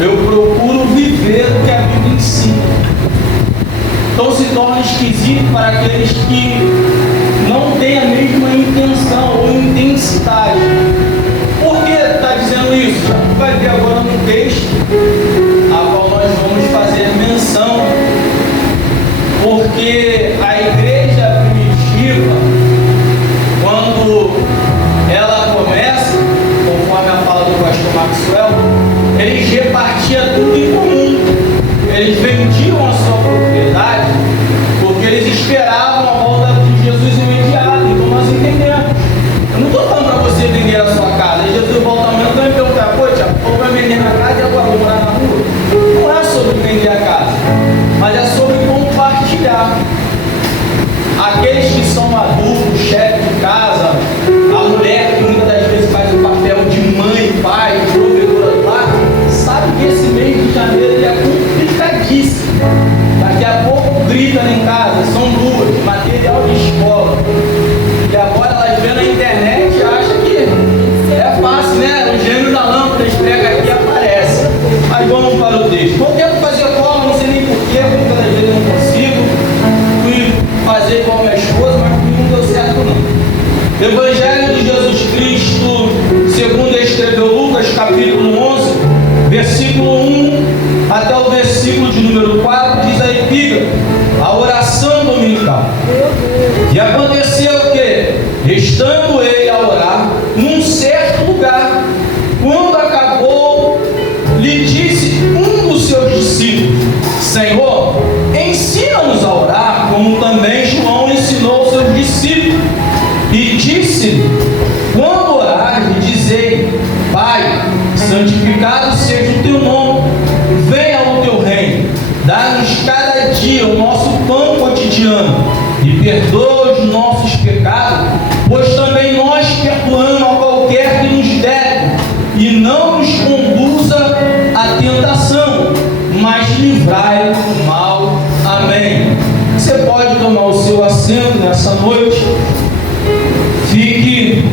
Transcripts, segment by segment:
eu procuro viver o que a Bíblia ensina. Então se torna esquisito para aqueles que não têm a mesma intenção ou intensidade. Por que está dizendo isso? Já vai ver agora no texto a qual nós vamos fazer menção, porque a igreja primitiva, quando ela começa, conforme a fala do pastor Maxwell, eles repartiam tudo em comum. Eles vendiam a sua propriedade porque eles esperavam a volta de Jesus imediato. Então nós entendemos. Eu não estou falando para você vender a sua casa. E Jesus volta amanhã e perguntar: pô, tia, ou vai vender na casa e agora vou morar na rua? Não é sobre vender a casa, mas é sobre compartilhar. Aqueles que são adultos, chefe de casa, a mulher que muitas das vezes faz o papel de mãe, pai, provedora do lar, sabe que esse mês de janeiro ele é complicadíssimo. Daqui a pouco grita lá em casa, são duas, material de escola. E agora elas vêem na internet e acham que é fácil, né? O gênio da lâmpada esfrega aqui e aparece. Mas vamos para o texto. Eu tento fazer cola, não sei nem porquê, muitas das vezes não consigo. Fui fazer igual minha esposa, mas comigo não deu certo não. Evangelho de Jesus Cristo, segundo escreveu Lucas, capítulo 11, versículo 1 até o versículo de número 4, diz a epígrafe, a oração dominical. E aconteceu que, estando ele a orar, num certo lugar, quando acabou, lhe disse um dos seus discípulos: Senhor, ensina-nos a orar, como também João ensinou aos seus discípulos. E disse-lhe: quando orares, dizei: Pai, santificado seja o teu nome, venha o teu reino, dá-nos cada dia o nosso pão cotidiano, e perdoa os nossos pecados, pois também nós perdoamos a qualquer que nos deve, e não nos conduza à tentação, mas livrai do mal. Amém. Você pode tomar o seu assento nessa noite. Fique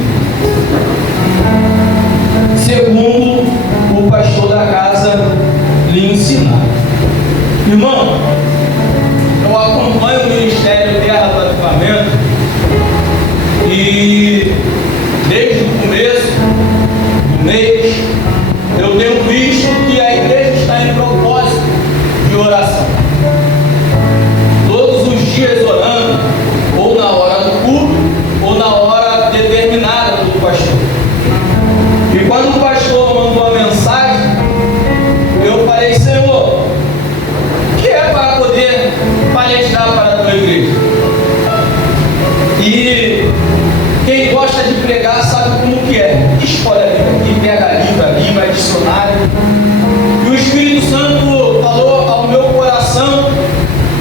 segundo o pastor da casa lhe ensinar. Irmão, eu acompanho o Ministério Terra do Avivamento e desde o começo do mês eu tenho visto que a igreja está em propósito de oração. Todos os dias orando, ou na hora do culto, ou na hora determinada do pastor. E quando o pastor mandou a mensagem, eu falei: Senhor, o que é para poder palestrar para a tua igreja? E quem gosta de pregar sabe como que é. Escolhe a Bíblia aqui, pega livro ali, vai dicionário. E o Espírito Santo falou ao meu coração,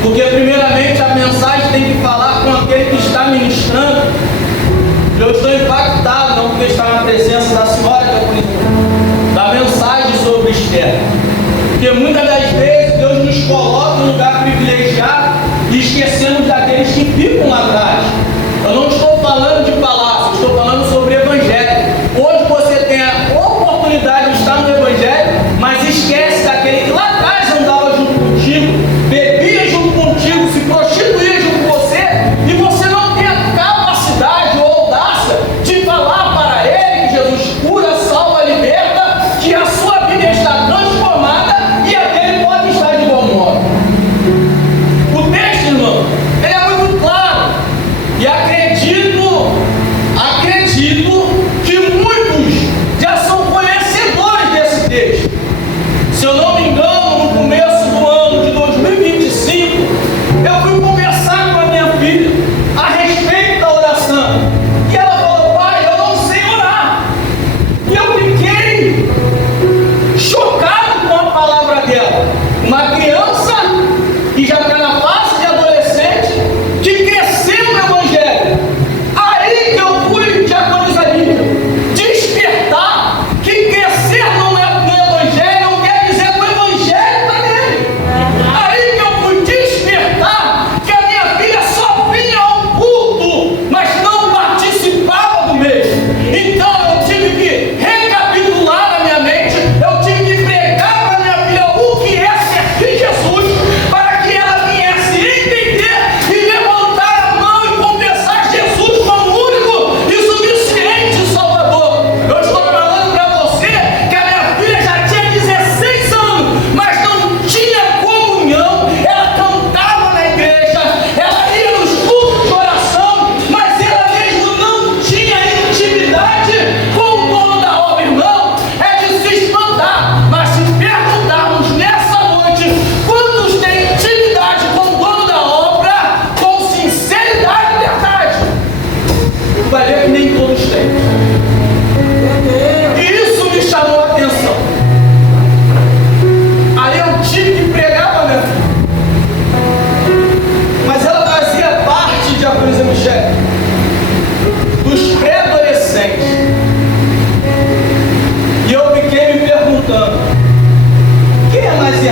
porque primeiramente a mensagem tem que falar com aquele que está ministrando. Eu estou impactado, não porque está na presença da senhora, da mensagem sobre Esther. Porque muitas das vezes Deus nos coloca em um lugar privilegiado e esquecemos daqueles que ficam lá atrás. Eu não estou falando de palácio, estou falando sobre evangelho. Hoje você tem a oportunidade de estar no evangelho, mas esquece daquele que lá atrás andava junto contigo, bebia junto contigo, se prostituía junto com você, e você não tem a capacidade ou audácia de falar para ele que Jesus cura, salva, liberta, que a sua vida está transformada e aquele pode estar de igual modo. O texto, irmão, ele é muito claro, e acredito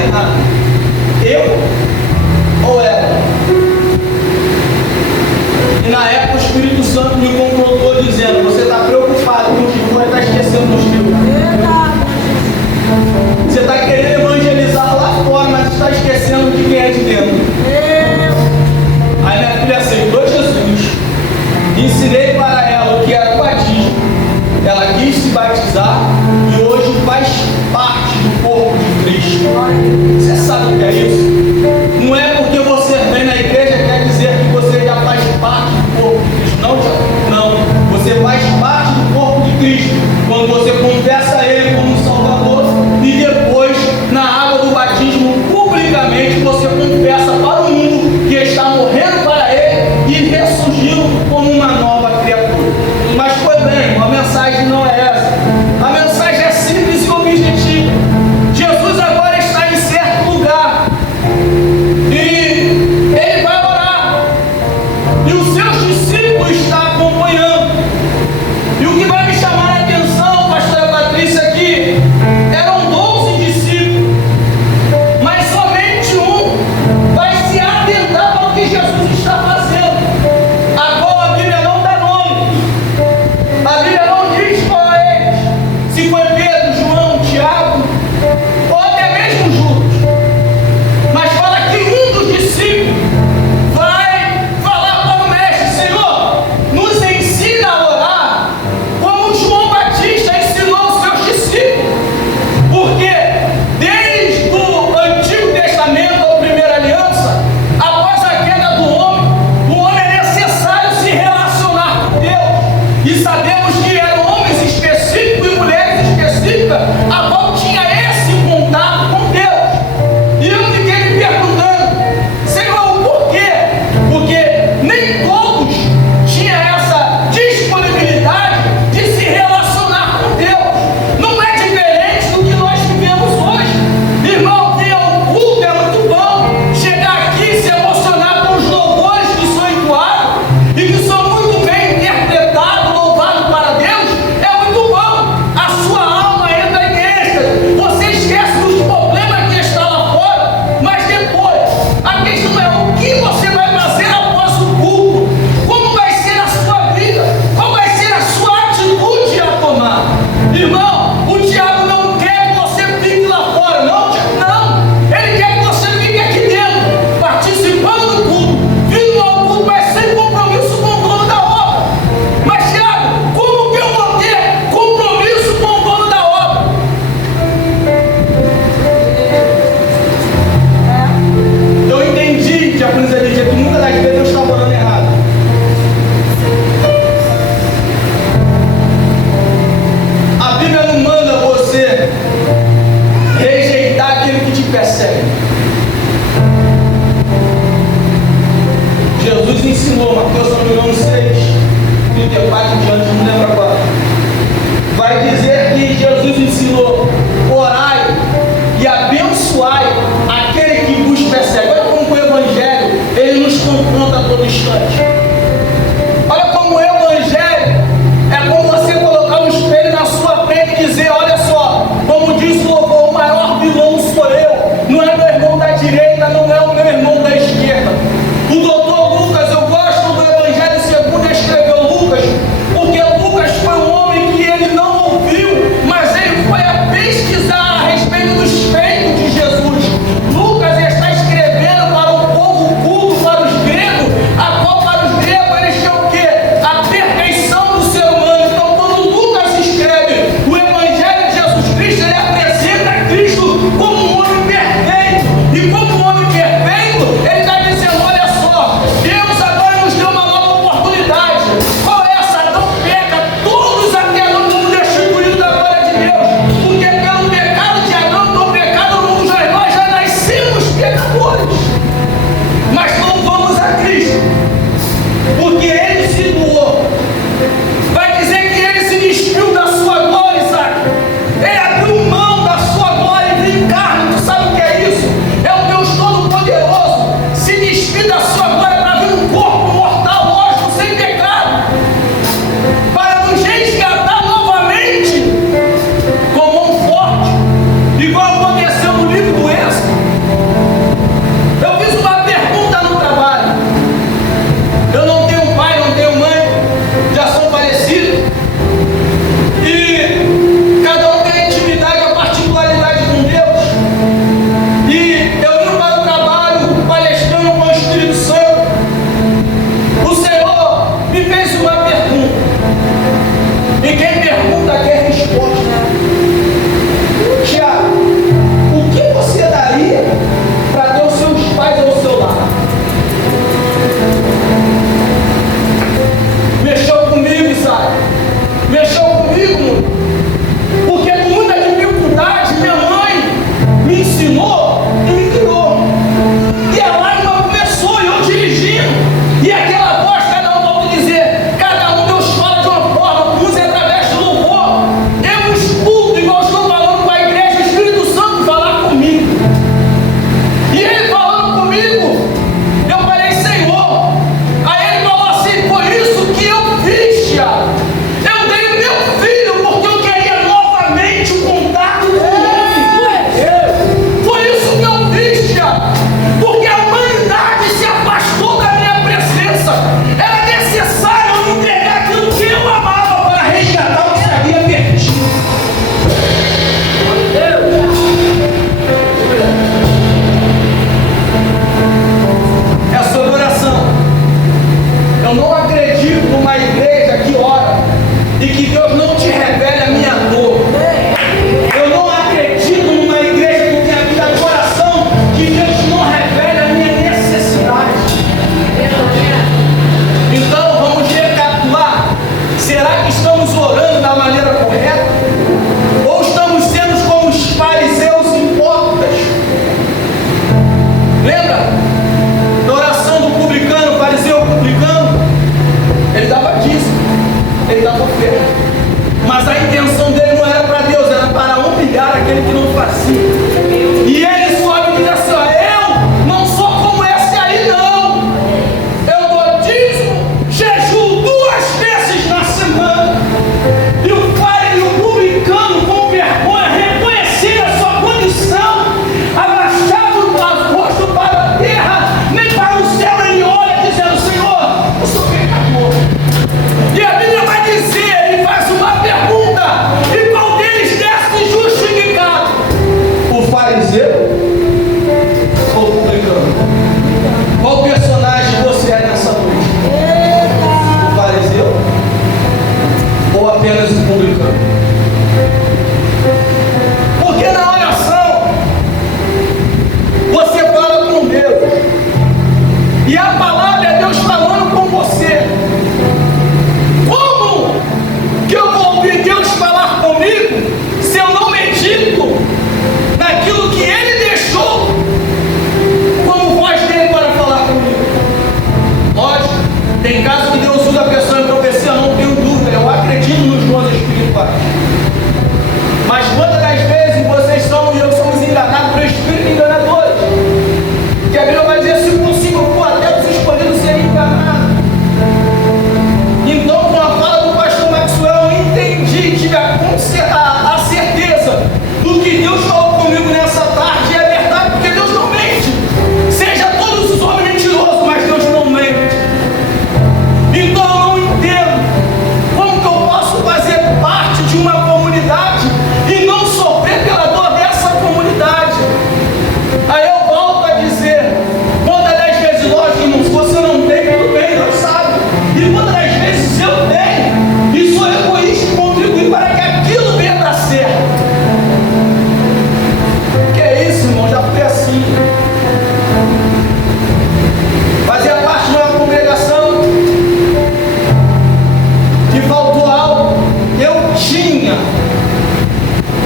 errado? Eu ou ela? E na época o Espírito Santo me confrontou dizendo: você está preocupado com o que vai estar esquecendo nos livros. Você está querendo evangelizar lá fora, mas está esquecendo de quem é de dentro. Aí minha filha aceitou Jesus. Ensinei para ela o que era o batismo. Ela quis se batizar e hoje faz parte do corpo de Cristo. Você sabe o que é isso? Não é porque você vem na igreja quer dizer que você já faz parte do corpo de Cristo. Não. Você faz parte do corpo de Cristo quando você confessa Ele como Salvador e depois, na água do batismo, publicamente você confessa para o mundo que está morrendo para Ele e ressurgindo como uma nova criatura. Mas foi bem, a mensagem não é essa. A mensagem é simples e objetiva. Jesus agora está em certo lugar e Ele vai orar e os seus discípulos estão acompanhando. E o que vai me chamar a atenção, pastora Patrícia, é que eram 12 discípulos, mas somente um vai se atentar ao que Jesus está fazendo, a qual a Bíblia não dá nome. A Bíblia não diz qual é eles, se foi Pedro, João, Tiago ou até mesmo Judas, mas fala que um dos discípulos vai falar para o mestre: Senhor, nos ensina a orar como João Batista ensinou os seus discípulos, porque desde o Antigo Testamento ou Primeira Aliança, após a queda do homem, o homem é necessário se relacionar com Deus, e sabemos que eram homens específicos e mulheres específicas a qual tinha esse contato com Deus. E eu fiquei me perguntando: Senhor, o porquê? Porque nem todos tinham essa disponibilidade de se relacionar com Deus. Não é diferente do que nós vivemos hoje. Irmão, vir ao culto é muito bom. Chegar aqui e se emocionar com os louvores que são entoados e que são muito bem interpretados, louvados para Deus, é muito bom. A sua alma entra em êxtase. Você esquece dos problemas que estão lá fora, mas depois, a questão é o que você vai fazer após o culto. Como vai ser a sua vida? Qual vai ser a sua atitude a tomar? Irmão, o diabo não quer que você fique lá fora, não. Ele quer que você fique aqui dentro, participando do culto, vindo ao culto, mas sem compromisso com o dono da obra. Mas Tiago, como que eu vou ter compromisso com o dono da obra? Eu entendi que a polícia dizia que muitas das vezes eu estava orando errado. A Bíblia não manda você rejeitar aquele que te persegue. Jesus ensinou, Mateus, se não me engano, 6, 34 em diante, não lembro agora. Vai dizer que Jesus ensinou: orai e abençoai aquele que vos persegue. Olha como o Evangelho, ele nos confronta a todo instante. Olha como o Evangelho é como você colocar um espelho na sua frente e dizer: olha só, como diz o louvor, o maior vilão sou eu. Não é meu irmão da direita, não é o meu irmão da esquerda. O doutor Lucas, eu gosto do Evangelho segundo escreveu Lucas, porque Lucas foi um homem que ele não ouviu, mas ele foi a pesquisar a respeito dos feitos de Jesus. Lucas está escrevendo para o povo culto, para os gregos, a qual para os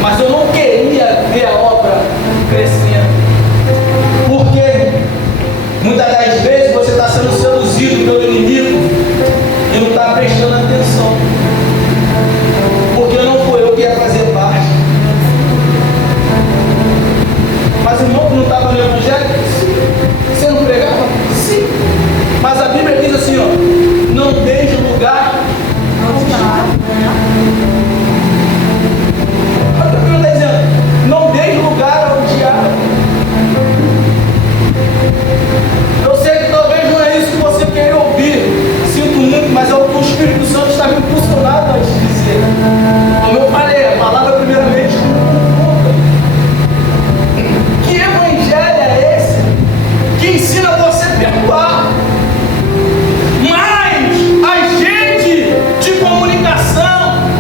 mas eu não queria ver a obra crescendo. Porque muitas das vezes você está sendo seduzido pelo inimigo e não está prestando atenção. Porque não foi eu que ia fazer parte. Mas o irmão que não estava no evangelho, sim. Você não pregava? Sim. Mas a Bíblia diz assim, ó, não deixe lugar ao diabo. Olha o que a Bíblia está dizendo, não deixe lugar ao diabo. Eu sei que talvez não é isso que você queria ouvir, sinto muito, mas é o que o Espírito Santo está me impulsionado a te dizer. Como eu falei, a palavra primeiramente que evangelho é esse que ensina você a perdoar? Mas agente de comunicação,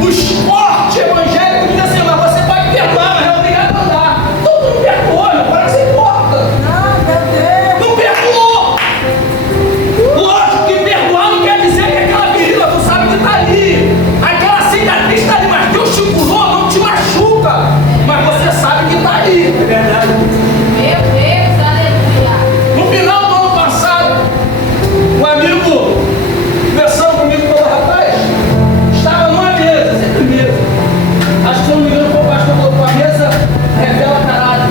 o esporte evangélico diz assim, mas você pode perdoar, mas é obrigado a andar. Todo mundo perdoa, não parece que importa. Não perdoou. Lógico que perdoar não quer dizer que aquela ferida tu sabe que está ali, aquela cicatriz está ali, mas Deus te curou, não te machuca, mas você sabe que está ali. É verdade. Meu Deus, aleluia. No final do ano passado, um amigo conversando comigo falou, rapaz, estava numa mesa, sempre mesa. Acho que se não me engano foi o pastor que colocou a mesa, revela caráter.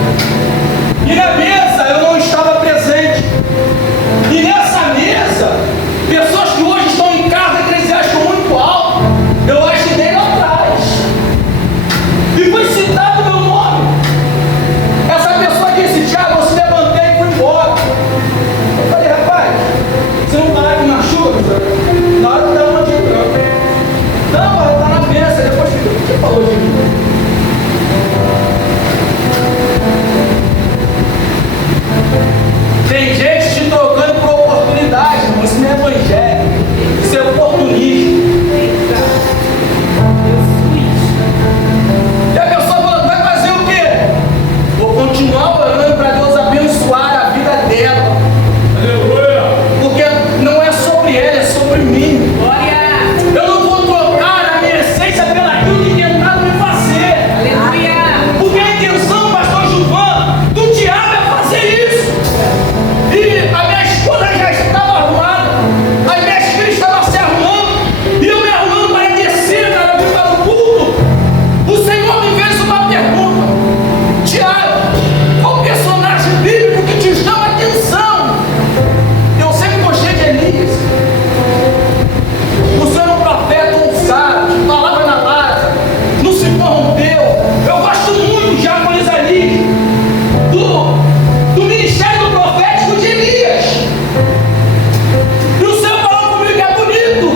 E na mesa eu não estava presente. E nessa mesa, pessoas que hoje estão em cargo eclesiástico muito alto, eu ajudei lá atrás. E foi citado meu nome. Essa pessoa disse, Thiago, eu se levantei e fui embora. Eu falei, rapaz, você não está lá que machuca? Na hora que dá uma de branco. Não, ela está na mesa. Depois o que falou de mim? Tem gente te trocando por oportunidade, irmão. Isso não é evangelho. Isso é oportunismo. E a pessoa falando, vai fazer o quê? Vou continuar orando para Deus abençoar a vida dela. Aleluia! Porque não é sobre ela, é sobre mim. Glória. Eu não vou trocar a minha essência pelaquilo que tentaram me fazer. Aleluia. Porque a intenção, pastor Gilvan, do diabo é fazer isso. E a minha esposa já estava arrumada, as minhas filhas estavam se arrumando, e eu me arrumando para descer, para vir para o culto. O Senhor me fez uma pergunta: Tiago, qual personagem bíblico que te chama a atenção? Eu sempre gostei de Elias. O Senhor é um profeta ousado, de palavra na base, não se corrompeu. Eu gosto muito de Diácono Isaías, do ministério do profético de Elias. E o Senhor falou comigo que é bonito,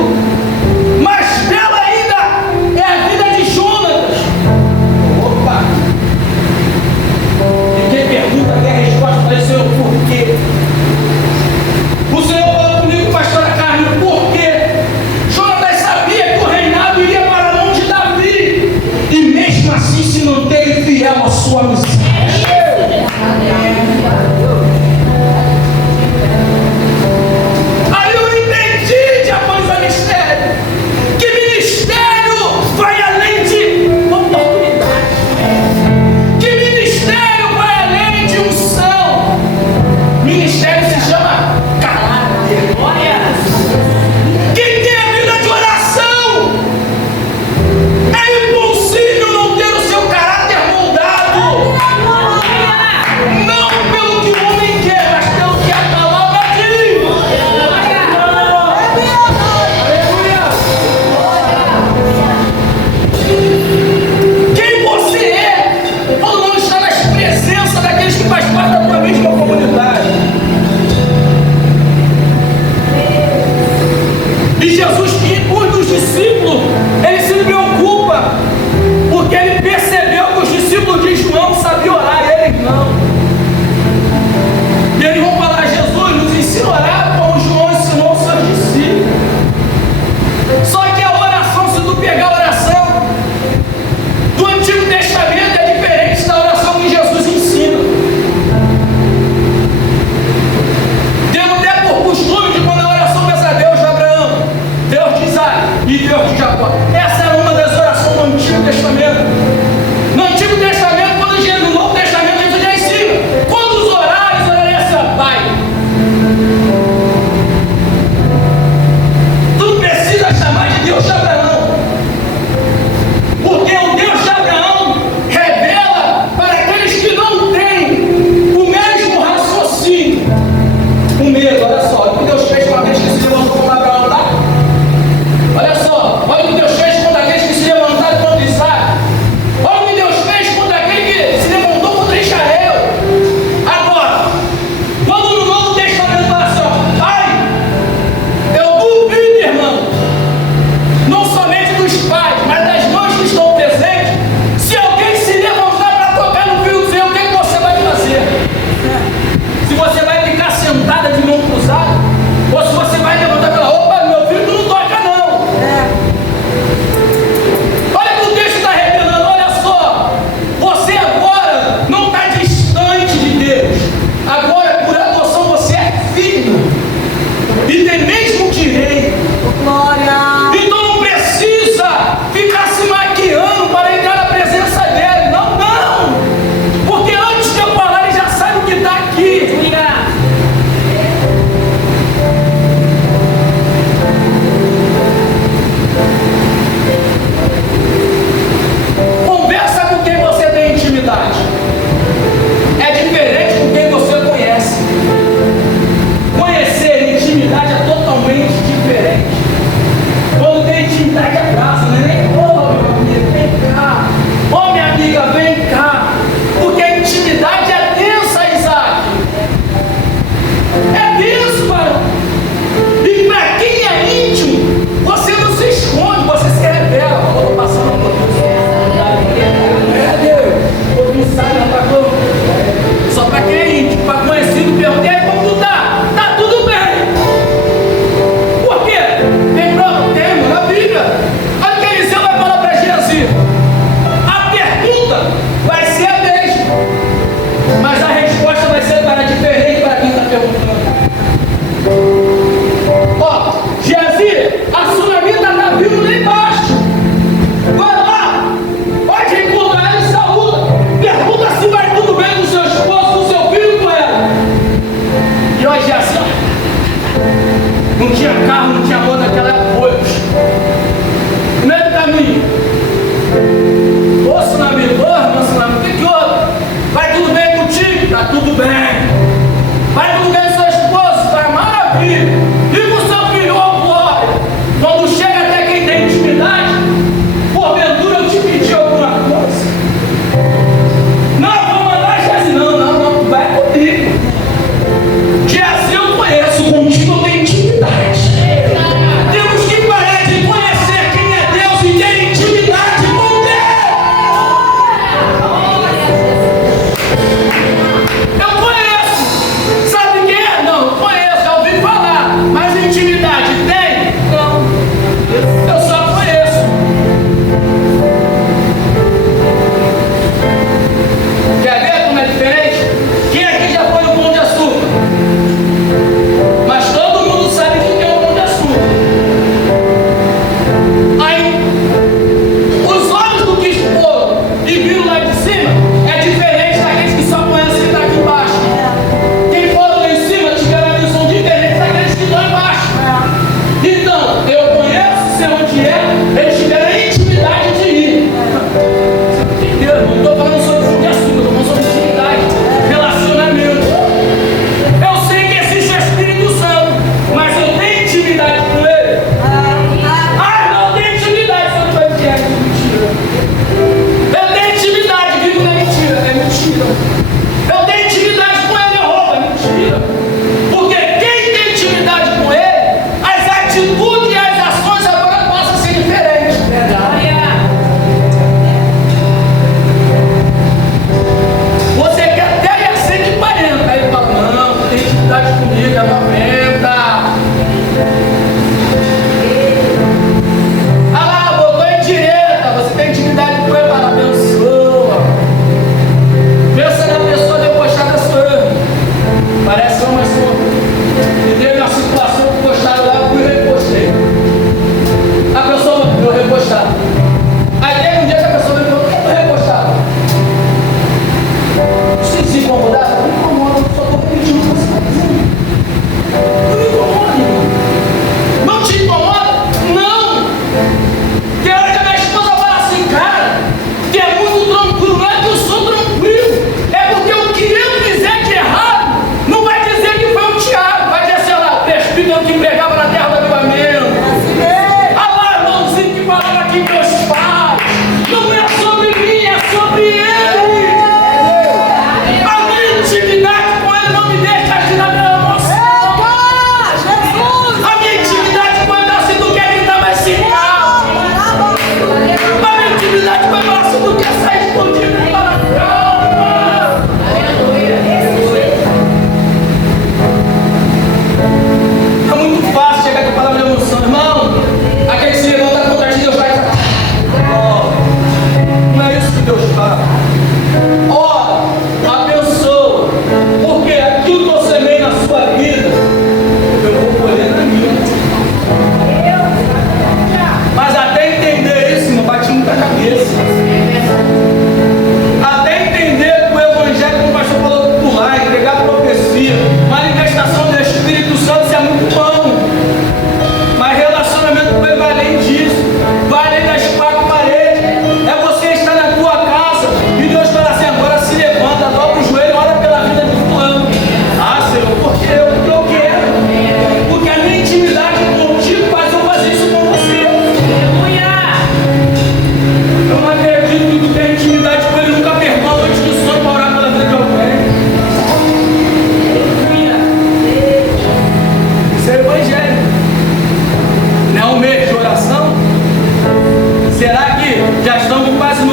mas bela ainda é a vida de Jonatas. Opa! E quem pergunta quer a resposta para esse Senhor, por quê? O Senhor falou comigo, pastora Carmen, por quê? Jonatas sabia que o reinado iria para a mão de Davi, e mesmo assim se manteve fiel à sua missão. Aí eu entendi, diácono ministério, que ministério vai além de oportunidade, que ministério vai além de unção. Ministério se chama caráter. Glória. Quem tem a vida de oração é impossível não ter o seu caráter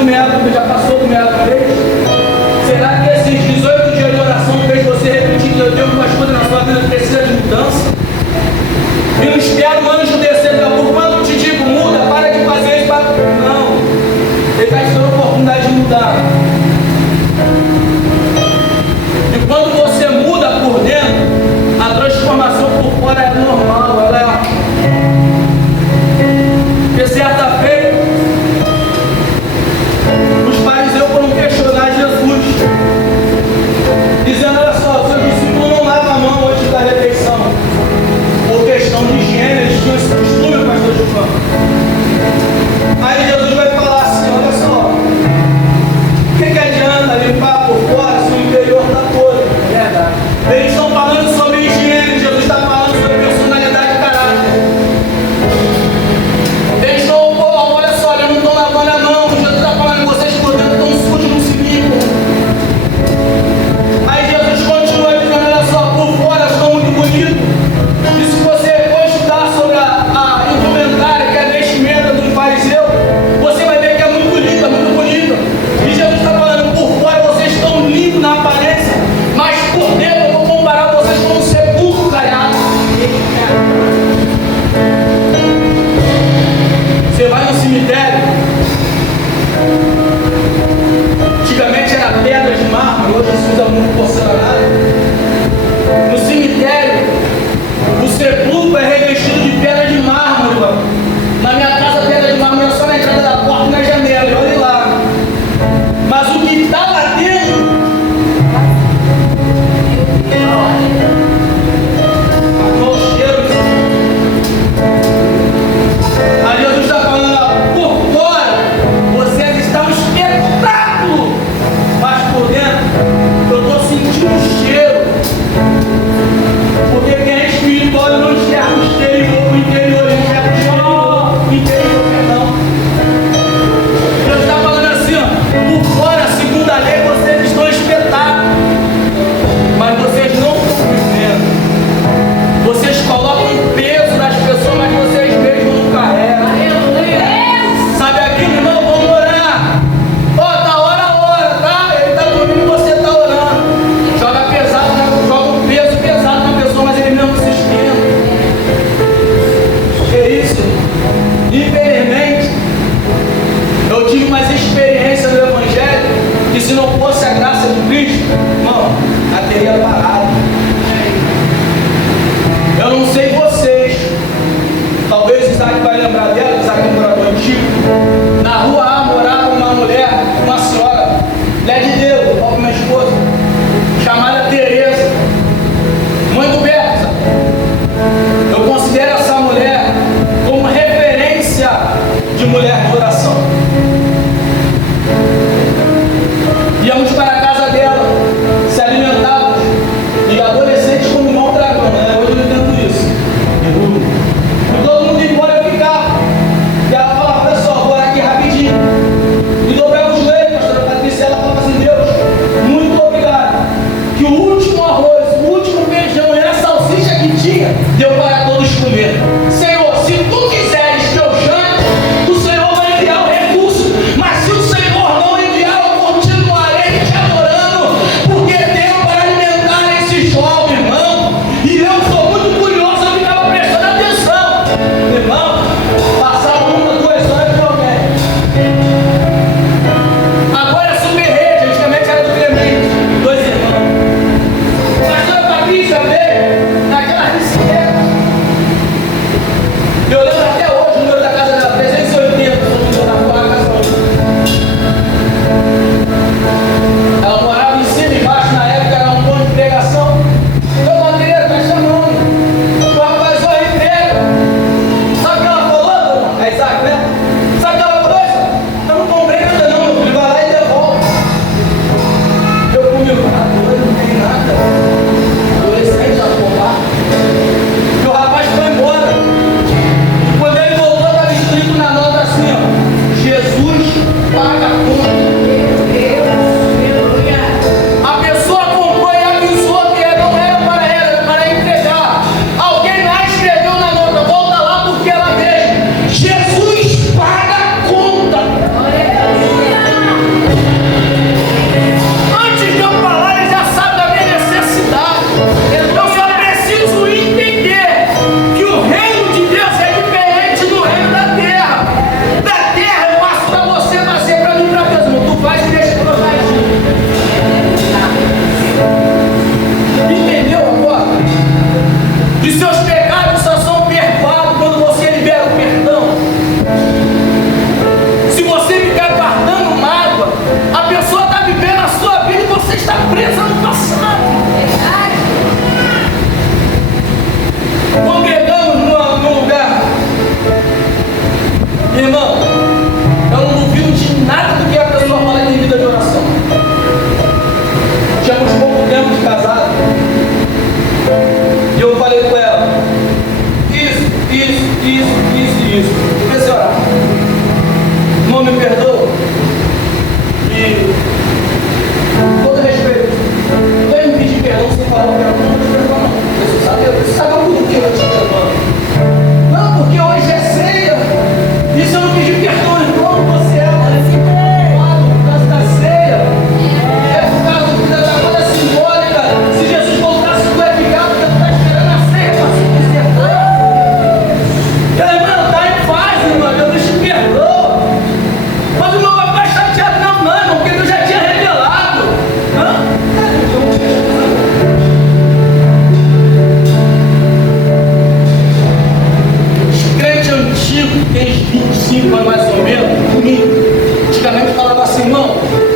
do método, já passou do método 3? Será que esses 18 dias de oração fez você repetir que eu tenho algumas coisas na sua vida que precisa de mudança? E não espera o anjo descer da por quando eu te digo, muda, para de fazer isso, para... Não. Ele está te dando a oportunidade de mudar. E quando você muda por dentro, a transformação por fora é normal, ela é... Porque certa vez, os fariseus foram questionar Jesus, dizendo, olha só, seu discípulo não lava a mão antes da refeição. Por questão de higiene, eles tinham esse costume, pastor Gilvan. Aí Jesus vai falar assim, olha só, o que adianta limpar por fora se o interior está todo? É verdade. Eles estão falando sobre higiene, Jesus está falando sobre personalidade e caráter. Eles estão, olha só, eles não estão lavando a mão, Jesus está falando, vocês por dentro estão sujos, não se limpam. Aí Jesus continua dizendo, olha só, por fora estão muito bonitos. E se você for estudar sobre a indumentária, que é a vestimenta do fariseu, você vai ver que é muito linda, muito bonita. E Jesus está falando, por fora vocês estão lindos na aparência, mas por dentro eu vou comparar vocês com um sepulcro caiado. Você vai no cemitério, antigamente era pedra de mármore, hoje se usa muito porcelanato. No cemitério, o sepulcro é revestido de pedra de mármore, mano. Na minha casa, a pedra de mármore é só na entrada da porta e na janela, e olha lá. Mas o que está lá dentro, o cheiro. Aí Jesus está falando, ó, por fora, vocês estão um espetáculo, mas por dentro, eu estou sentindo um cheiro. Porque quem é espiritual não enxerga o exterior, o interior, ele enxerga o interior, perdão. Deus está falando assim, ó, por fora, segundo a lei, vocês estão espetados, mas vocês não estão vivendo. Vocês colocam o peso nas pessoas, mas vocês mesmos não carregam. Sabe aquilo, irmão? Vamos orar. Ó, tá hora, tá? Ele está dormindo e você está orando. Joga pesado, né? Joga um peso pesado na pessoa, mas ele mesmo se esquenta. Que isso? Infelizmente, eu tive umas experiências no Evangelho que se não fosse a graça de Cristo, irmão, já teria parado. Eu não sei vocês, talvez Isaac vai lembrar dela, Isaac é um morador antigo. Na rua A morava uma mulher, uma senhora, mulher de Deus, eu falo com minha esposa, chamada Tereza. Muito Berta. Eu considero essa mulher como referência de mulher de oração. Íamos para a casa dela, se alimentávamos, e adolescentes como mão dragão, né? Hoje eu não entendo isso. E todo mundo embora eu ficava. E ela falava, pessoal, vou orar aqui rapidinho.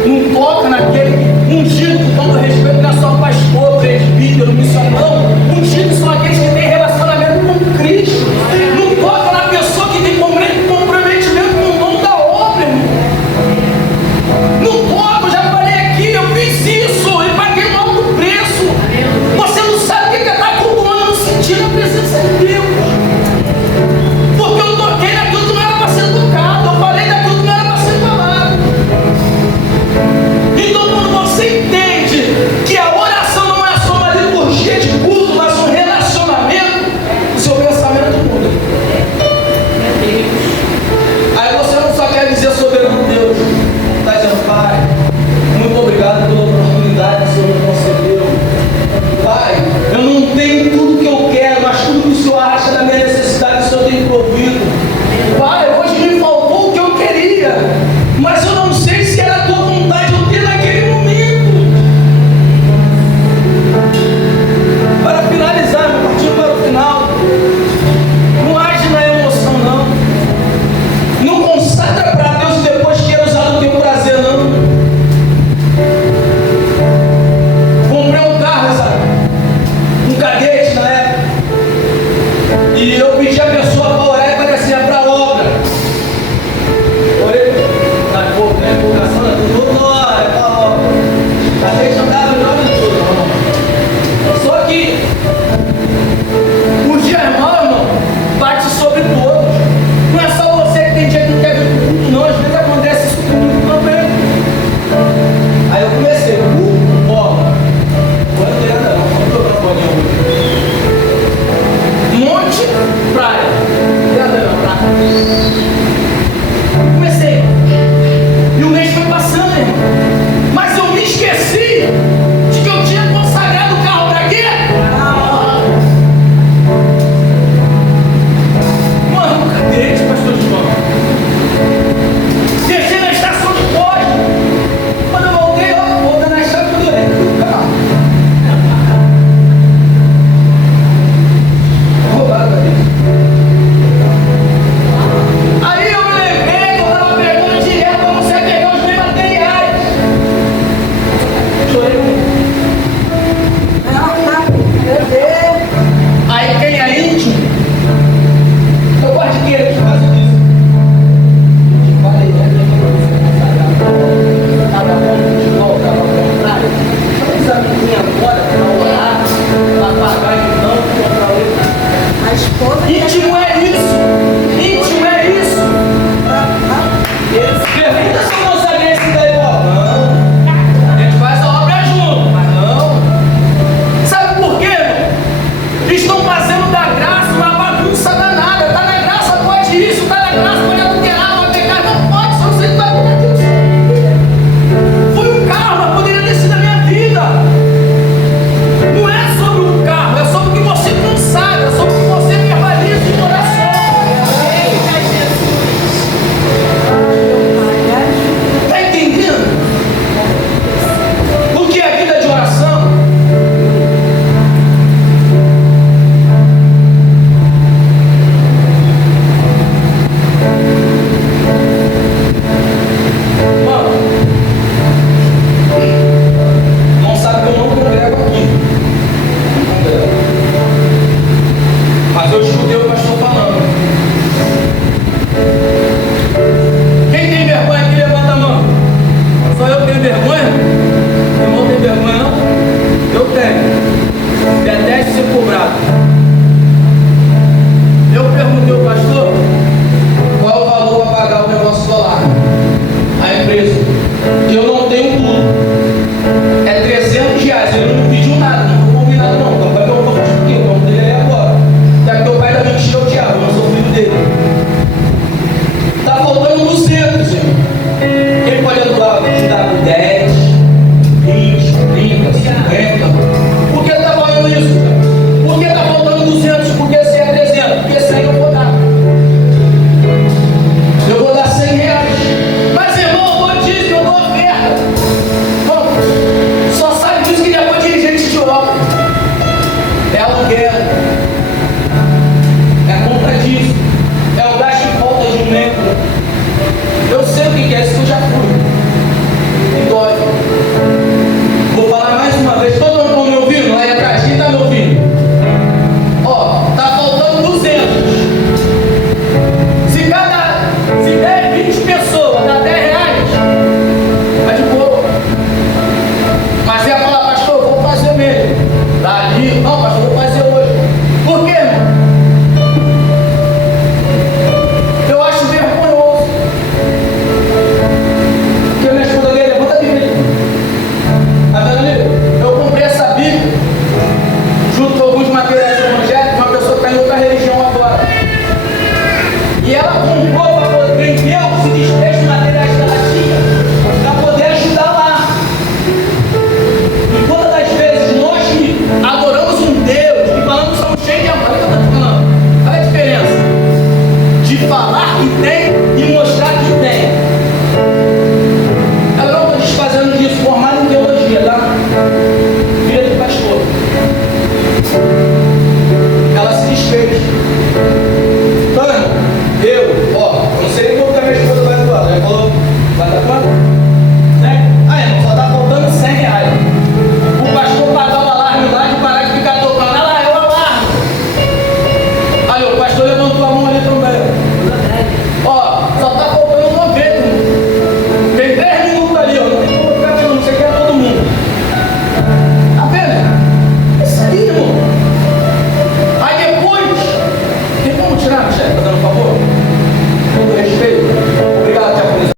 não toca naquele ungido com todo respeito, não é só pastor, presbítero, missionário, não.